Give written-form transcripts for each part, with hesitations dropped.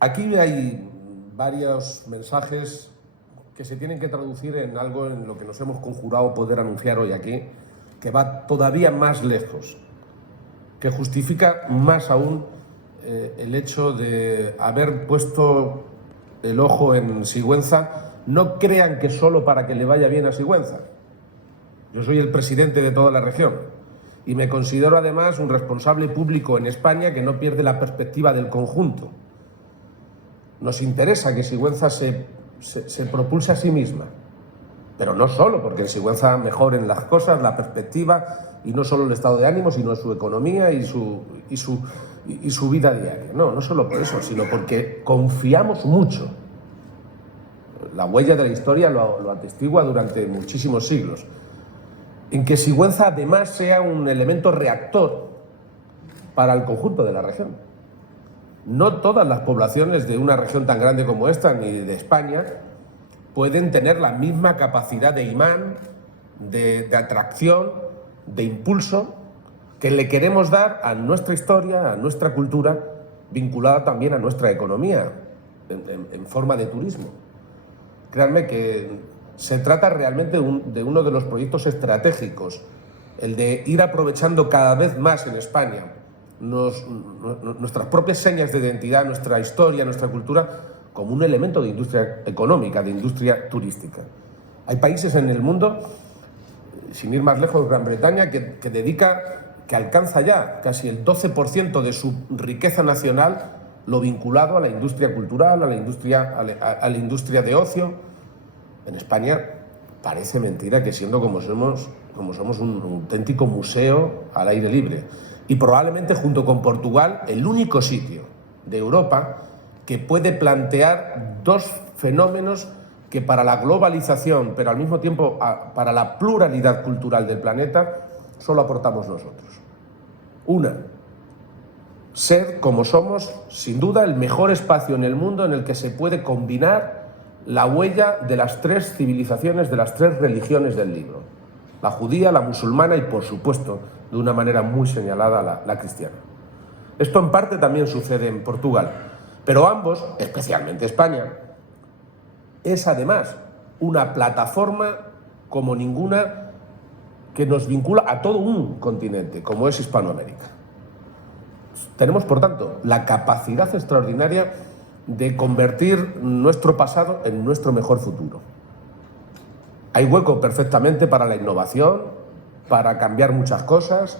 Aquí hay varios mensajes que se tienen que traducir en algo en lo que nos hemos conjurado poder anunciar hoy aquí, que va todavía más lejos, que justifica más aún el hecho de haber puesto el ojo en Sigüenza. No crean que solo para que le vaya bien a Sigüenza. Yo soy el presidente de toda la región y me considero además un responsable público en España que no pierde la perspectiva del conjunto. Nos interesa que Sigüenza se propulse a sí misma, pero no solo porque en Sigüenza mejoren las cosas, la perspectiva, y no solo el estado de ánimo, sino su economía y su vida diaria. No solo por eso, sino porque confiamos mucho. La huella de la historia lo atestigua durante muchísimos siglos, en que Sigüenza además sea un elemento reactor para el conjunto de la región. No todas las poblaciones de una región tan grande como esta, ni de España, pueden tener la misma capacidad de imán, de atracción, de impulso que le queremos dar a nuestra historia, a nuestra cultura, vinculada también a nuestra economía, en forma de turismo. Créanme que se trata realmente de uno de los proyectos estratégicos, el de ir aprovechando cada vez más en España nuestras propias señas de identidad, nuestra historia, nuestra cultura, como un elemento de industria económica, de industria turística. Hay países en el mundo, sin ir más lejos, Gran Bretaña, que alcanza ya casi el 12% de su riqueza nacional, lo vinculado a la industria cultural, a la industria de ocio. En España parece mentira que, siendo como somos un auténtico museo al aire libre, y probablemente junto con Portugal el único sitio de Europa que puede plantear dos fenómenos que para la globalización, pero al mismo tiempo para la pluralidad cultural del planeta, solo aportamos nosotros. Una, ser como somos, sin duda, el mejor espacio en el mundo en el que se puede combinar la huella de las tres civilizaciones, de las tres religiones del libro: la judía, la musulmana y, por supuesto, de una manera muy señalada, la cristiana. Esto en parte también sucede en Portugal, pero ambos, especialmente España, es además una plataforma como ninguna que nos vincula a todo un continente, como es Hispanoamérica. Tenemos, por tanto, la capacidad extraordinaria de convertir nuestro pasado en nuestro mejor futuro. Hay hueco perfectamente para la innovación, para cambiar muchas cosas,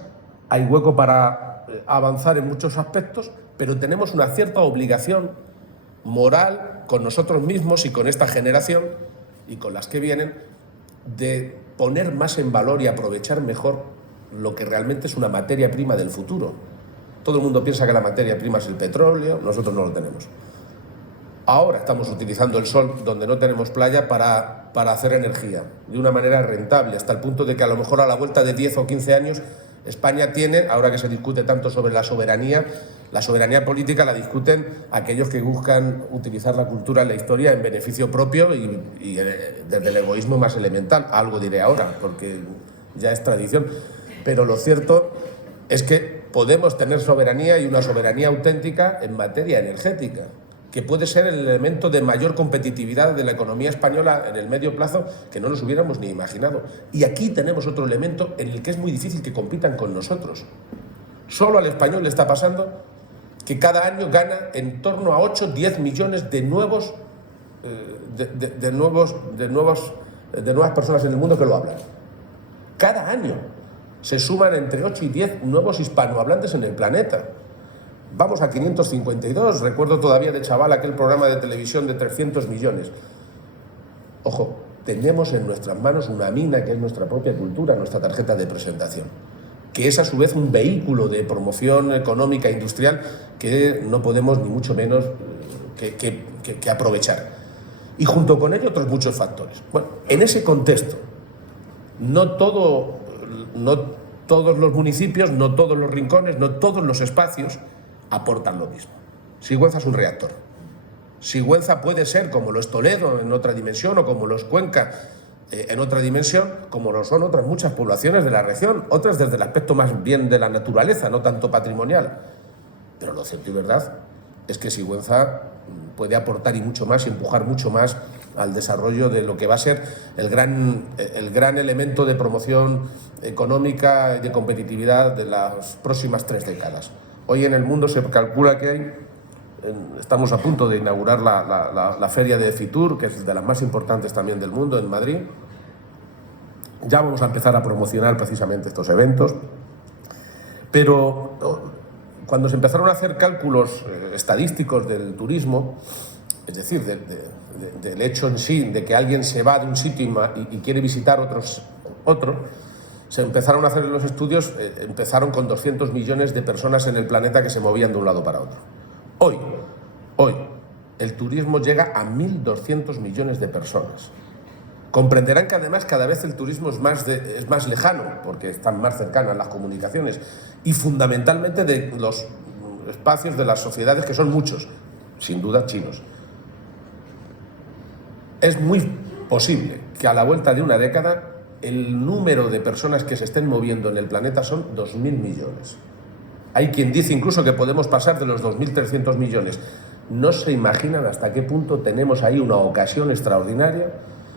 hay hueco para avanzar en muchos aspectos, pero tenemos una cierta obligación moral con nosotros mismos y con esta generación y con las que vienen, de poner más en valor y aprovechar mejor lo que realmente es una materia prima del futuro. Todo el mundo piensa que la materia prima es el petróleo, nosotros no lo tenemos. Ahora estamos utilizando el sol donde no tenemos playa para hacer energía de una manera rentable, hasta el punto de que a lo mejor a la vuelta de 10 o 15 años España tiene, ahora que se discute tanto sobre la soberanía política la discuten aquellos que buscan utilizar la cultura y la historia en beneficio propio y desde el egoísmo más elemental. Algo diré ahora, porque ya es tradición. Pero lo cierto es que podemos tener soberanía, y una soberanía auténtica en materia energética, que puede ser el elemento de mayor competitividad de la economía española en el medio plazo que no nos hubiéramos ni imaginado. Y aquí tenemos otro elemento en el que es muy difícil que compitan con nosotros. Solo al español le está pasando que cada año gana en torno a 8-10 millones de nuevas personas en el mundo que lo hablan. Cada año se suman entre 8 y 10 nuevos hispanohablantes en el planeta. Vamos a 552, recuerdo todavía de chaval aquel programa de televisión de 300 millones. Ojo, tenemos en nuestras manos una mina que es nuestra propia cultura, nuestra tarjeta de presentación, que es a su vez un vehículo de promoción económica e industrial que no podemos ni mucho menos que aprovechar. Y junto con ello otros muchos factores. Bueno, en ese contexto, no todos los municipios, no todos los rincones, no todos los espacios aportan lo mismo. Sigüenza es un reactor. Sigüenza puede ser como lo es Toledo en otra dimensión, o como lo es Cuenca en otra dimensión, como lo son otras muchas poblaciones de la región, otras desde el aspecto más bien de la naturaleza, no tanto patrimonial. Pero lo cierto y verdad es que Sigüenza puede aportar y mucho más, y empujar mucho más al desarrollo de lo que va a ser el gran elemento de promoción económica y de competitividad de las próximas 3 décadas. Hoy en el mundo se calcula que estamos a punto de inaugurar la feria de Fitur, que es de las más importantes también del mundo, en Madrid. Ya vamos a empezar a promocionar precisamente estos eventos, pero cuando se empezaron a hacer cálculos estadísticos del turismo, es decir, del hecho en sí de que alguien se va de un sitio y quiere visitar otro, se empezaron a hacer los estudios, empezaron con 200 millones de personas en el planeta que se movían de un lado para otro. Hoy, el turismo llega a 1.200 millones de personas. Comprenderán que además cada vez el turismo es más lejano, porque están más cercanas las comunicaciones y fundamentalmente de los espacios de las sociedades, que son muchos, sin duda chinos. Es muy posible que a la vuelta de una década el número de personas que se estén moviendo en el planeta son 2.000 millones. Hay quien dice incluso que podemos pasar de los 2.300 millones. No se imaginan hasta qué punto tenemos ahí una ocasión extraordinaria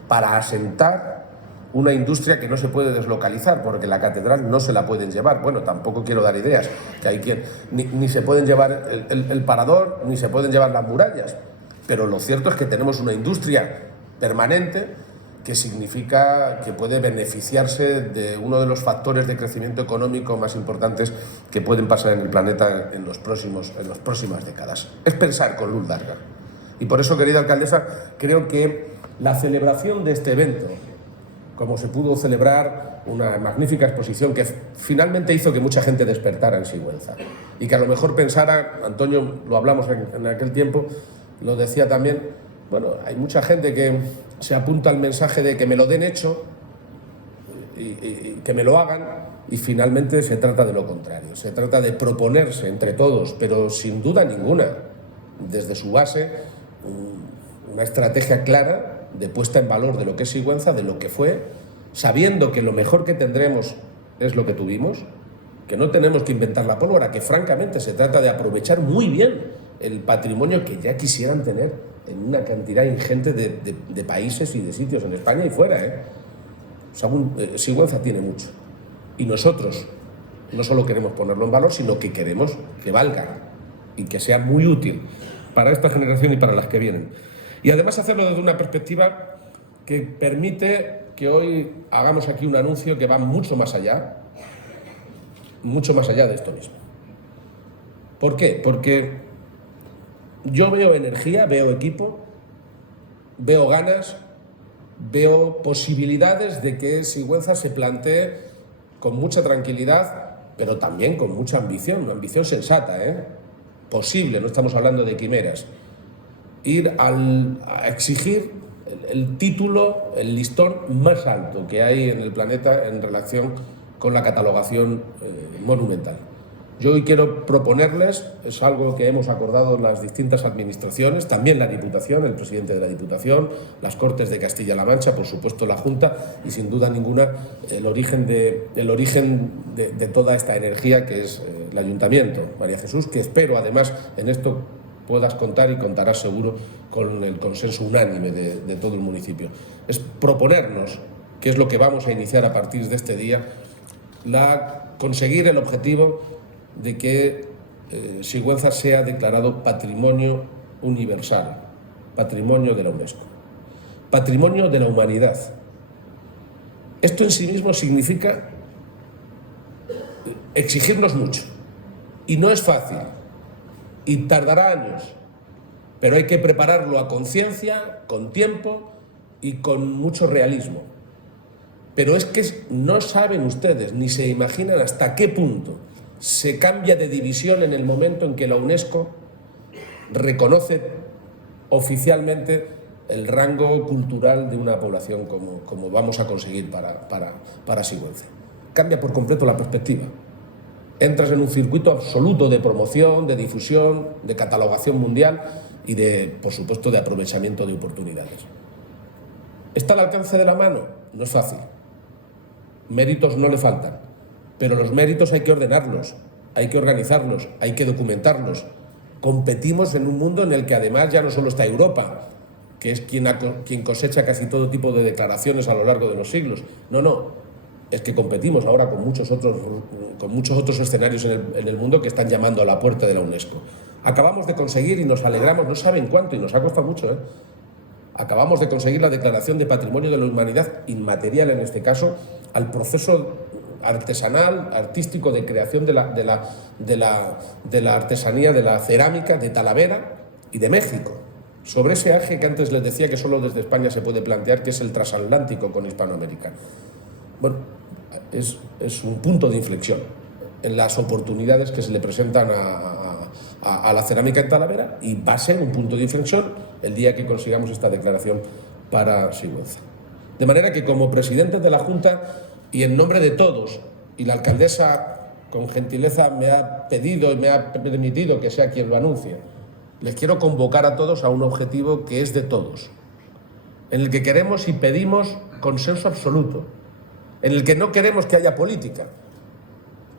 para asentar una industria que no se puede deslocalizar, porque la catedral no se la pueden llevar. Bueno, tampoco quiero dar ideas, que hay quien ni se pueden llevar el parador, ni se pueden llevar las murallas. Pero lo cierto es que tenemos una industria permanente que significa que puede beneficiarse de uno de los factores de crecimiento económico más importantes que pueden pasar en el planeta en las próximas décadas. Es pensar con luz larga. Y por eso, querida alcaldesa, creo que la celebración de este evento, como se pudo celebrar una magnífica exposición que finalmente hizo que mucha gente despertara en Sigüenza y que a lo mejor pensara, Antonio, lo hablamos en aquel tiempo, lo decía también, bueno, hay mucha gente que se apunta al mensaje de que me lo den hecho y que me lo hagan, y finalmente se trata de lo contrario. Se trata de proponerse entre todos, pero sin duda ninguna, desde su base, una estrategia clara de puesta en valor de lo que es Sigüenza, de lo que fue, sabiendo que lo mejor que tendremos es lo que tuvimos, que no tenemos que inventar la pólvora, que francamente se trata de aprovechar muy bien el patrimonio que ya quisieran tener en una cantidad ingente de países y de sitios en España y fuera. Sigüenza tiene mucho. Y nosotros no solo queremos ponerlo en valor, sino que queremos que valga y que sea muy útil para esta generación y para las que vienen. Y además hacerlo desde una perspectiva que permite que hoy hagamos aquí un anuncio que va mucho más allá de esto mismo. ¿Por qué? Porque yo veo energía, veo equipo, veo ganas, veo posibilidades de que Sigüenza se plantee con mucha tranquilidad, pero también con mucha ambición, una ambición sensata, posible, no estamos hablando de quimeras. Ir a exigir el título, el listón más alto que hay en el planeta en relación con la catalogación monumental. Yo hoy quiero proponerles, es algo que hemos acordado las distintas administraciones, también la Diputación, el presidente de la Diputación, las Cortes de Castilla-La Mancha, por supuesto la Junta y sin duda ninguna el origen de toda esta energía que es el Ayuntamiento, María Jesús, que espero además en esto puedas contar y contarás seguro con el consenso unánime de todo el municipio. Es proponernos, que es lo que vamos a iniciar a partir de este día, conseguir el objetivo de que Sigüenza sea declarado Patrimonio Universal, Patrimonio de la UNESCO, Patrimonio de la Humanidad. Esto en sí mismo significa exigirnos mucho, y no es fácil, y tardará años, pero hay que prepararlo a conciencia, con tiempo y con mucho realismo. Pero es que no saben ustedes, ni se imaginan hasta qué punto se cambia de división en el momento en que la UNESCO reconoce oficialmente el rango cultural de una población como vamos a conseguir para Sigüenza. Cambia por completo la perspectiva. Entras en un circuito absoluto de promoción, de difusión, de catalogación mundial y por supuesto, de aprovechamiento de oportunidades. ¿Está al alcance de la mano? No es fácil. Méritos no le faltan. Pero los méritos hay que ordenarlos, hay que organizarlos, hay que documentarlos competimos en un mundo en el que además ya no solo está Europa, que es quien cosecha casi todo tipo de declaraciones a lo largo de los siglos. No, es que competimos ahora con muchos otros escenarios en el mundo que están llamando a la puerta de la UNESCO. Acabamos de conseguir, y nos alegramos, no saben cuánto, y nos ha costado mucho, acabamos de conseguir la declaración de Patrimonio de la Humanidad inmaterial, en este caso, al proceso artesanal, artístico de creación de la artesanía, de la cerámica de Talavera y de México, sobre ese eje que antes les decía que solo desde España se puede plantear, que es el transatlántico con Hispanoamérica. Bueno, es un punto de inflexión en las oportunidades que se le presentan a la cerámica en Talavera, y va a ser un punto de inflexión el día que consigamos esta declaración para Sigüenza. De manera que, como presidente de la Junta y en nombre de todos, y la alcaldesa con gentileza me ha pedido y me ha permitido que sea quien lo anuncie, les quiero convocar a todos a un objetivo que es de todos, en el que queremos y pedimos consenso absoluto, en el que no queremos que haya política,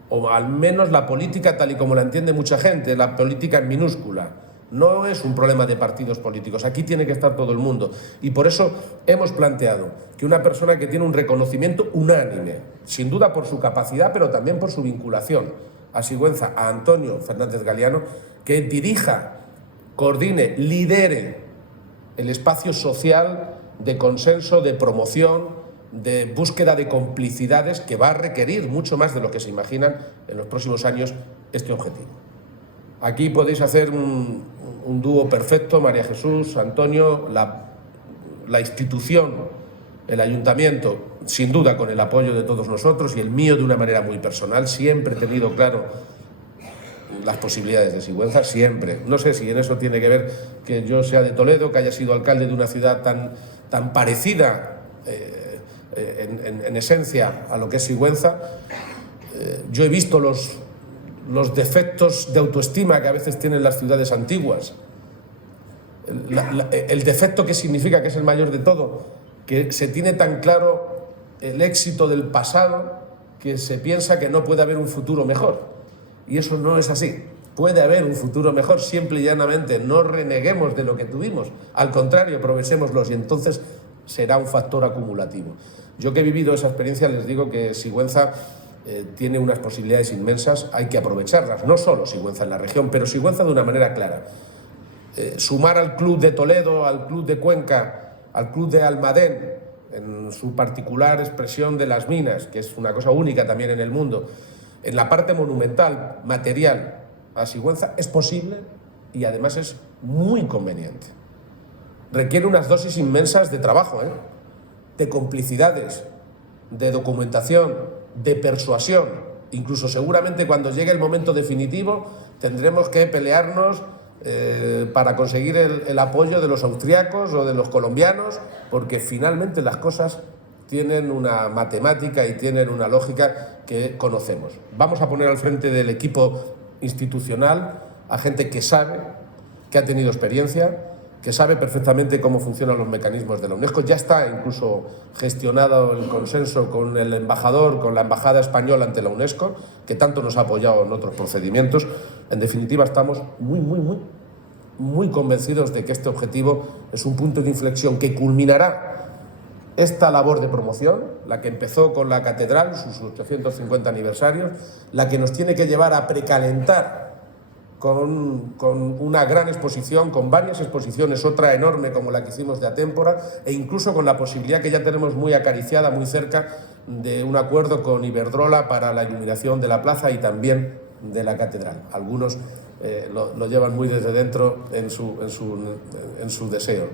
o al menos la política tal y como la entiende mucha gente, la política en minúscula. No es un problema de partidos políticos, aquí tiene que estar todo el mundo. Y por eso hemos planteado que una persona que tiene un reconocimiento unánime, sin duda por su capacidad, pero también por su vinculación a Sigüenza, a Antonio Fernández Galiano, que dirija, coordine, lidere el espacio social de consenso, de promoción, de búsqueda de complicidades, que va a requerir mucho más de lo que se imaginan en los próximos años este objetivo. Aquí podéis hacer un dúo perfecto, María Jesús, Antonio, la institución, el ayuntamiento, sin duda con el apoyo de todos nosotros, y el mío de una manera muy personal. Siempre he tenido claro las posibilidades de Sigüenza, siempre. No sé si en eso tiene que ver que yo sea de Toledo, que haya sido alcalde de una ciudad tan parecida en esencia a lo que es Sigüenza. Yo he visto los defectos de autoestima que a veces tienen las ciudades antiguas, el defecto que significa, que es el mayor de todo, que se tiene tan claro el éxito del pasado que se piensa que no puede haber un futuro mejor, y eso no es así. Puede haber un futuro mejor, simple y llanamente. No reneguemos de lo que tuvimos, al contrario, aprovechémoslos, y entonces será un factor acumulativo. Yo, que he vivido esa experiencia, les digo que Sigüenza tiene unas posibilidades inmensas, hay que aprovecharlas, no solo Sigüenza en la región, pero Sigüenza de una manera clara. Sumar al Club de Toledo, al Club de Cuenca, al Club de Almadén, en su particular expresión de las minas, que es una cosa única también en el mundo, en la parte monumental, material, a Sigüenza, es posible, y además es muy conveniente. Requiere unas dosis inmensas de trabajo, de complicidades, de documentación, de persuasión. Incluso seguramente cuando llegue el momento definitivo tendremos que pelearnos para conseguir el apoyo de los austriacos o de los colombianos, porque finalmente las cosas tienen una matemática y tienen una lógica que conocemos. Vamos a poner al frente del equipo institucional a gente que sabe, que ha tenido experiencia, que sabe perfectamente cómo funcionan los mecanismos de la UNESCO. Ya está incluso gestionado el consenso con el embajador, con la embajada española ante la UNESCO, que tanto nos ha apoyado en otros procedimientos. En definitiva, estamos muy convencidos de que este objetivo es un punto de inflexión que culminará esta labor de promoción, la que empezó con la catedral, sus 850 aniversarios, la que nos tiene que llevar a precalentar con una gran exposición, con varias exposiciones, otra enorme como la que hicimos de Atémpora, e incluso con la posibilidad que ya tenemos muy acariciada, muy cerca, de un acuerdo con Iberdrola para la iluminación de la plaza y también de la catedral. Algunos lo llevan muy desde dentro en su deseo.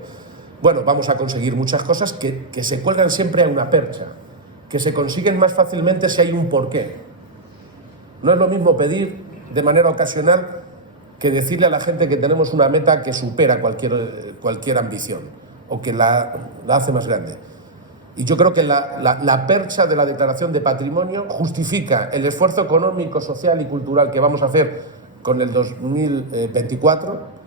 Bueno, vamos a conseguir muchas cosas que se cuelgan siempre a una percha, que se consiguen más fácilmente si hay un porqué. No es lo mismo pedir de manera ocasional que decirle a la gente que tenemos una meta que supera cualquier ambición o que la hace más grande. Y yo creo que la percha de la declaración de patrimonio justifica el esfuerzo económico, social y cultural que vamos a hacer con el 2024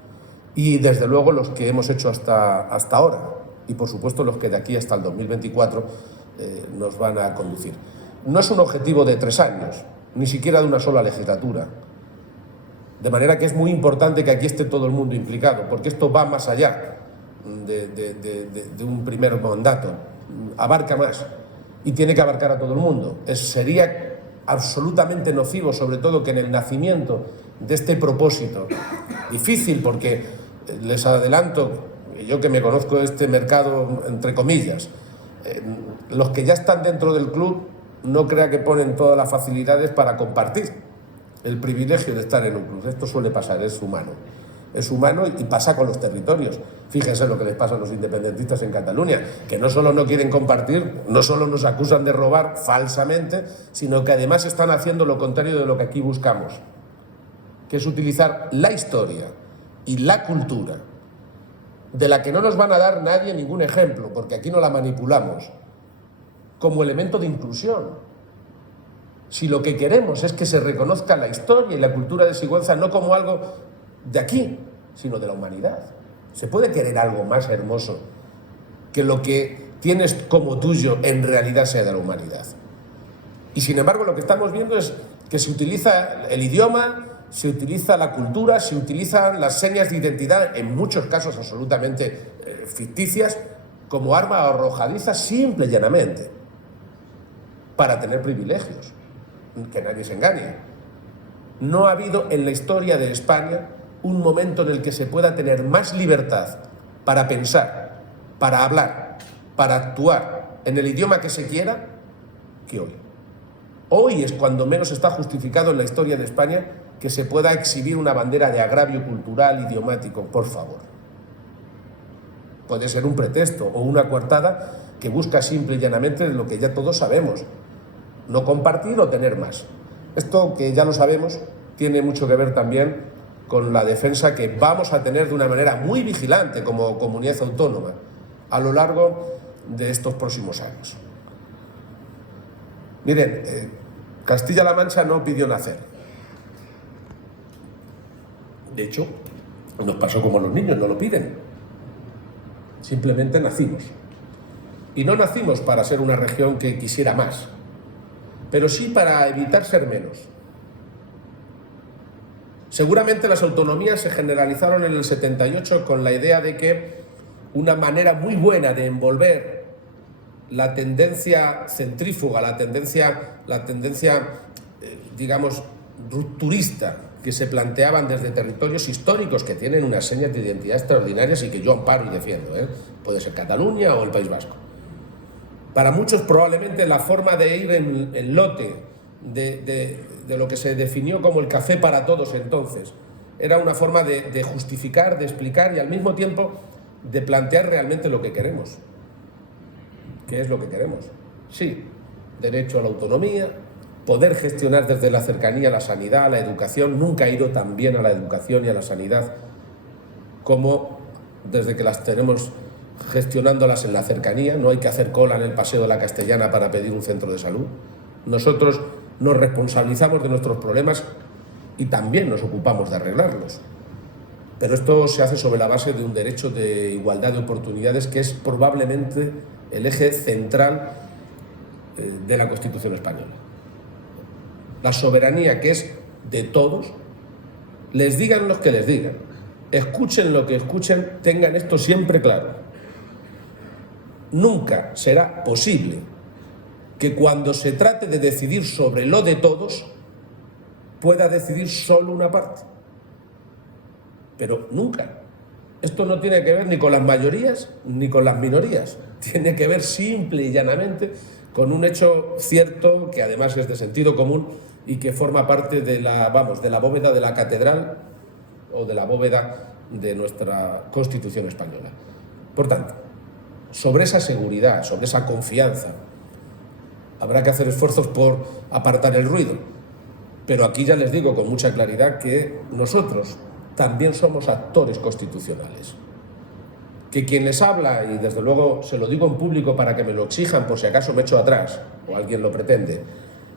y, desde luego, los que hemos hecho hasta ahora, y por supuesto los que de aquí hasta el 2024 nos van a conducir. No es un objetivo de 3 años, ni siquiera de una sola legislatura. De manera que es muy importante que aquí esté todo el mundo implicado, porque esto va más allá de un primer mandato, abarca más y tiene que abarcar a todo el mundo. Sería absolutamente nocivo, sobre todo que en el nacimiento de este propósito, difícil porque les adelanto, yo que me conozco este mercado entre comillas, los que ya están dentro del club no crea que ponen todas las facilidades para compartir el privilegio de estar en un club. Esto suele pasar, es humano y pasa con los territorios. Fíjense lo que les pasa a los independentistas en Cataluña, que no solo no quieren compartir, no solo nos acusan de robar falsamente, sino que además están haciendo lo contrario de lo que aquí buscamos, que es utilizar la historia y la cultura, de la que no nos van a dar nadie ningún ejemplo, porque aquí no la manipulamos, como elemento de inclusión. Si lo que queremos es que se reconozca la historia y la cultura de Sigüenza no como algo de aquí, sino de la humanidad. ¿Se puede querer algo más hermoso que lo que tienes como tuyo en realidad sea de la humanidad? Y sin embargo lo que estamos viendo es que se utiliza el idioma, se utiliza la cultura, se utilizan las señas de identidad, en muchos casos absolutamente ficticias, como arma arrojadiza simple y llanamente, para tener privilegios. Que nadie se engañe. No ha habido en la historia de España un momento en el que se pueda tener más libertad para pensar, para hablar, para actuar en el idioma que se quiera que hoy. Hoy es cuando menos está justificado en la historia de España que se pueda exhibir una bandera de agravio cultural, idiomático, por favor. Puede ser un pretexto o una coartada que busca simple y llanamente lo que ya todos sabemos: no compartir o tener más. Esto, que ya lo sabemos, tiene mucho que ver también con la defensa que vamos a tener de una manera muy vigilante como comunidad autónoma a lo largo de estos próximos años. Miren, Castilla-La Mancha no pidió nacer. De hecho, nos pasó como a los niños, no lo piden. Simplemente nacimos. Y no nacimos para ser una región que quisiera más, pero sí para evitar ser menos. Seguramente las autonomías se generalizaron en el 78 con la idea de que una manera muy buena de envolver la tendencia centrífuga, la tendencia digamos, rupturista que se planteaban desde territorios históricos que tienen unas señas de identidad extraordinarias y que yo amparo y defiendo, puede ser Cataluña o el País Vasco. Para muchos probablemente la forma de ir en lote de lo que se definió como el café para todos entonces era una forma de justificar, de explicar y al mismo tiempo de plantear realmente lo que queremos. ¿Qué es lo que queremos? Sí, derecho a la autonomía, poder gestionar desde la cercanía la sanidad, la educación. Nunca ha ido tan bien a la educación y a la sanidad como desde que las tenemos gestionándolas en la cercanía. No hay que hacer cola en el Paseo de la Castellana para pedir un centro de salud. Nosotros nos responsabilizamos de nuestros problemas y también nos ocupamos de arreglarlos. Pero esto se hace sobre la base de un derecho de igualdad de oportunidades que es probablemente el eje central de la Constitución española. La soberanía, que es de todos, les digan los que les digan, escuchen lo que escuchen, tengan esto siempre claro. Nunca será posible que cuando se trate de decidir sobre lo de todos, pueda decidir solo una parte. Pero nunca. Esto no tiene que ver ni con las mayorías ni con las minorías. Tiene que ver simple y llanamente con un hecho cierto que además es de sentido común y que forma parte de la bóveda de la catedral o de la bóveda de nuestra Constitución española. Por tanto, sobre esa seguridad, sobre esa confianza, habrá que hacer esfuerzos por apartar el ruido. Pero aquí ya les digo con mucha claridad que nosotros también somos actores constitucionales. Que quien les habla, y desde luego se lo digo en público para que me lo exijan por si acaso me echo atrás o alguien lo pretende,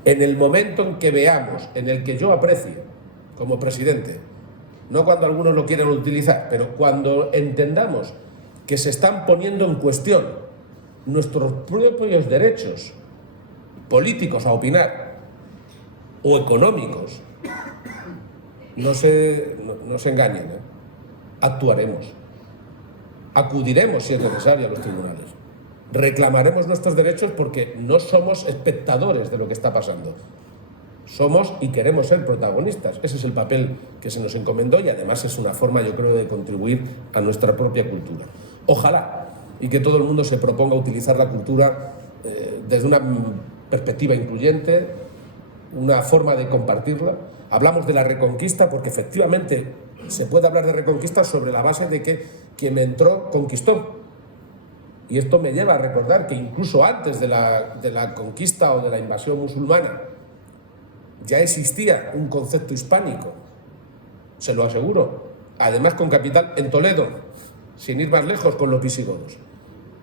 en el momento en que veamos, en el que yo aprecie como presidente, no cuando algunos lo quieran utilizar, pero cuando entendamos que se están poniendo en cuestión nuestros propios derechos políticos a opinar o económicos no se engañen, ¿eh? Actuaremos, acudiremos si es necesario a los tribunales, reclamaremos nuestros derechos porque no somos espectadores de lo que está pasando. Somos y queremos ser protagonistas. Ese es el papel que se nos encomendó y además es una forma, yo creo, de contribuir a nuestra propia cultura. Ojalá y que todo el mundo se proponga utilizar la cultura desde una perspectiva incluyente, una forma de compartirla. Hablamos de la reconquista porque efectivamente se puede hablar de reconquista sobre la base de que quien entró conquistó. Y esto me lleva a recordar que incluso antes de la conquista o de la invasión musulmana ya existía un concepto hispánico, se lo aseguro, además con capital en Toledo, sin ir más lejos, con los visigodos,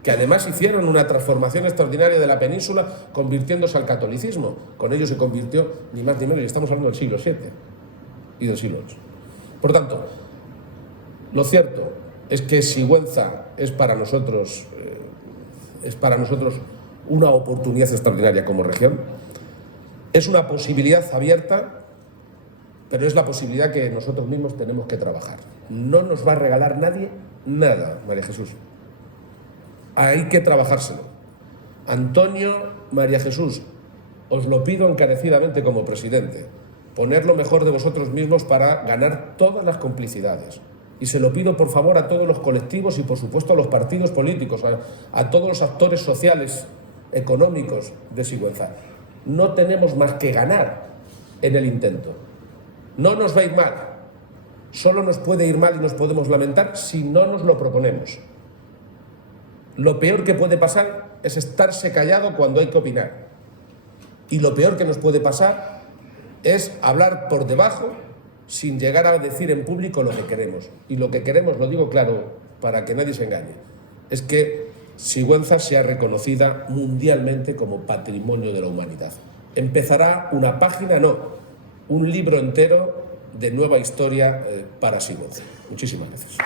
que además hicieron una transformación extraordinaria de la península convirtiéndose al catolicismo. Con ello se convirtió ni más ni menos, y estamos hablando del siglo VII y del siglo VIII. Por tanto, lo cierto es que Sigüenza es para nosotros una oportunidad extraordinaria como región. Es una posibilidad abierta, pero es la posibilidad que nosotros mismos tenemos que trabajar. No nos va a regalar nadie nada, María Jesús. Hay que trabajárselo. Antonio, María Jesús, os lo pido encarecidamente como presidente, poner lo mejor de vosotros mismos para ganar todas las complicidades. Y se lo pido, por favor, a todos los colectivos y, por supuesto, a los partidos políticos, a todos los actores sociales, económicos de Sigüenza. No tenemos más que ganar en el intento. No nos va a ir mal. Solo nos puede ir mal y nos podemos lamentar si no nos lo proponemos. Lo peor que puede pasar es estarse callado cuando hay que opinar. Y lo peor que nos puede pasar es hablar por debajo sin llegar a decir en público lo que queremos. Y lo que queremos, lo digo claro, para que nadie se engañe, es que Sigüenza sea reconocida mundialmente como patrimonio de la humanidad. Empezará una página, no, un libro entero de nueva historia para Sigüenza. Muchísimas gracias.